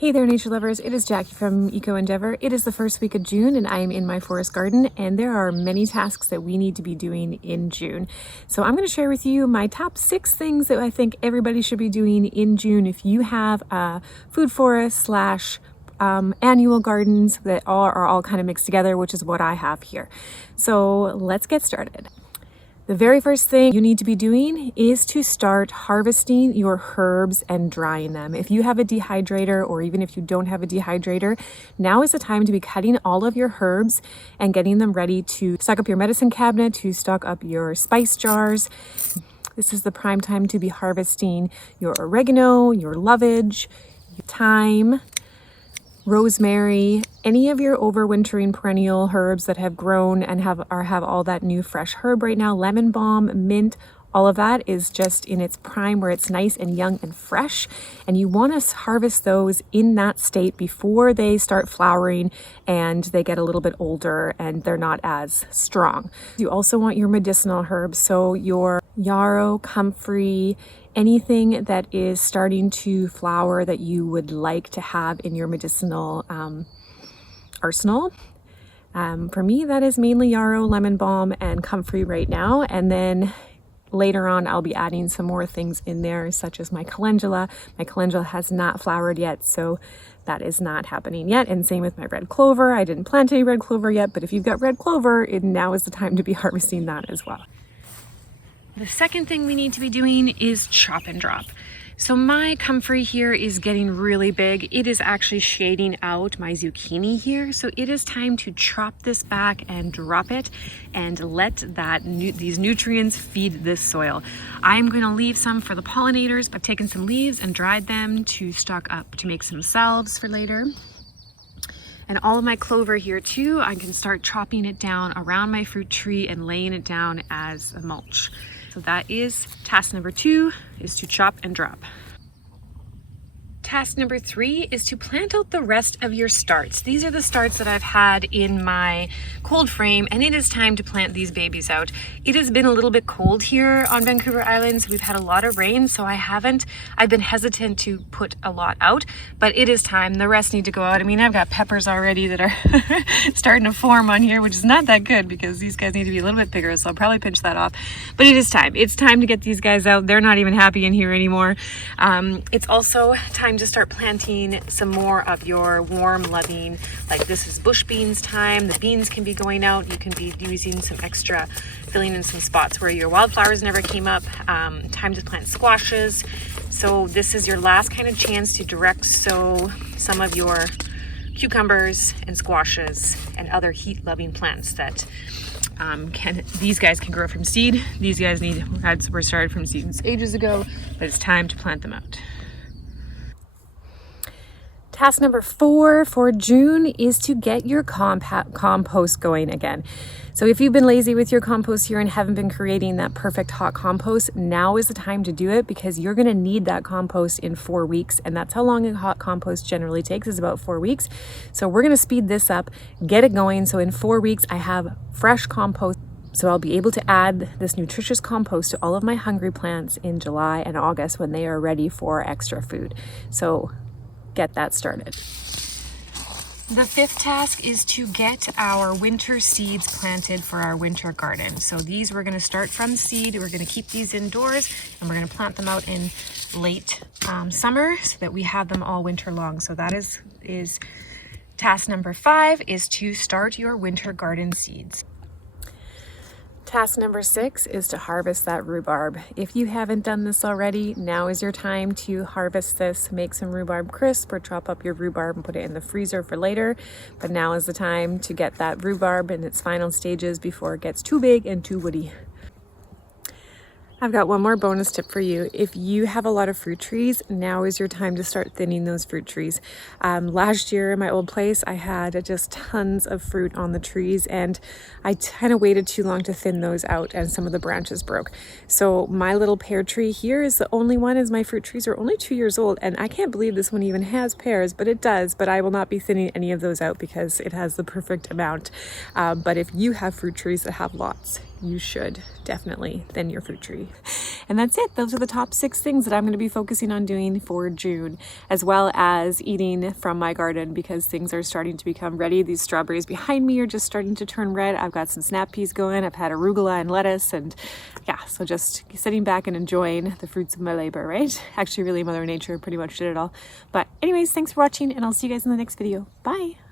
Hey there, nature lovers. It is Jackie from Eco Endeavor. It is the first week of June and I am in my forest garden, and there are many tasks that we need to be doing in June. So I'm going to share with you my top 6 things that I think everybody should be doing in June if you have a food forest slash annual gardens that are all kind of mixed together, which is what I have here. So let's get started. The very first thing you need to be doing is to start harvesting your herbs and drying them. If you have a dehydrator, or even if you don't have a dehydrator, now is the time to be cutting all of your herbs and getting them ready to stock up your medicine cabinet, to stock up your spice jars. This is the prime time to be harvesting your oregano, your lovage, your thyme, rosemary, any of your overwintering perennial herbs that have grown and have all that new fresh herb right now, lemon balm, mint, all of that is just in its prime where it's nice and young and fresh, and you want to harvest those in that state before they start flowering and they get a little bit older and they're not as strong. You also want your medicinal herbs, so your yarrow, comfrey, anything that is starting to flower that you would like to have in your medicinal arsenal. For me, that is mainly yarrow, lemon balm, and comfrey right now. And then later on, I'll be adding some more things in there, such as my calendula. My calendula has not flowered yet, so that is not happening yet. And same with my red clover. I didn't plant any red clover yet, but if you've got red clover, now is the time to be harvesting that as well. The second thing we need to be doing is chop and drop. So my comfrey here is getting really big. It is actually shading out my zucchini here. So it is time to chop this back and drop it and let these nutrients feed this soil. I'm going to leave some for the pollinators. I've taken some leaves and dried them to stock up to make some salves for later. And all of my clover here too, I can start chopping it down around my fruit tree and laying it down as a mulch. So that is task number 2, is to chop and drop. Task number 3 is to plant out the rest of your starts. These are the starts that I've had in my cold frame, and it is time to plant these babies out. It has been a little bit cold here on Vancouver Island, so we've had a lot of rain, so I've been hesitant to put a lot out, but it is time. The rest need to go out. I mean, I've got peppers already that are starting to form on here, which is not that good because these guys need to be a little bit bigger, so I'll probably pinch that off. But it is time. It's time to get these guys out. They're not even happy in here anymore. It's also time to start planting some more of your warm loving, like this is bush beans time. The beans can be going out. You can be using some extra, filling in some spots where your wildflowers never came up. Time to plant squashes. So this is your last kind of chance to direct sow some of your cucumbers and squashes and other heat loving plants that these guys can grow from seed. These guys were started from seeds ages ago, but it's time to plant them out. Task number 4 for June is to get your compost going again. So if you've been lazy with your compost here and haven't been creating that perfect hot compost, now is the time to do it, because you're going to need that compost in 4 weeks. And that's how long a hot compost generally takes, is about 4 weeks. So we're going to speed this up, get it going. So in 4 weeks, I have fresh compost. So I'll be able to add this nutritious compost to all of my hungry plants in July and August when they are ready for extra food. So get that started. The 5th task is to get our winter seeds planted for our winter garden. So these we're going to start from seed. We're going to keep these indoors and we're going to plant them out in late summer so that we have them all winter long. So that is task number 5, is to start your winter garden seeds. Task number 6 is to harvest that rhubarb. If you haven't done this already, now is your time to harvest this. Make some rhubarb crisp or chop up your rhubarb and put it in the freezer for later. But now is the time to get that rhubarb in its final stages before it gets too big and too woody. I've got one more bonus tip for you. If you have a lot of fruit trees, now is your time to start thinning those fruit trees. Last year in my old place, I had just tons of fruit on the trees, and I kind of waited too long to thin those out, and some of the branches broke. So my little pear tree here is the only one, as my fruit trees are only 2 years old, and I can't believe this one even has pears, but it does. But I will not be thinning any of those out because it has the perfect amount. But if you have fruit trees that have lots, you should definitely thin your fruit tree. And that's it. Those are the top 6 things that I'm going to be focusing on doing for June, as well as eating from my garden because things are starting to become ready. These strawberries behind me are just starting to turn red. I've got some snap peas going. I've had arugula and lettuce, and yeah, so just sitting back and enjoying the fruits of my labor, right? Actually, really, Mother Nature pretty much did it all. But anyways, thanks for watching, and I'll see you guys in the next video. Bye.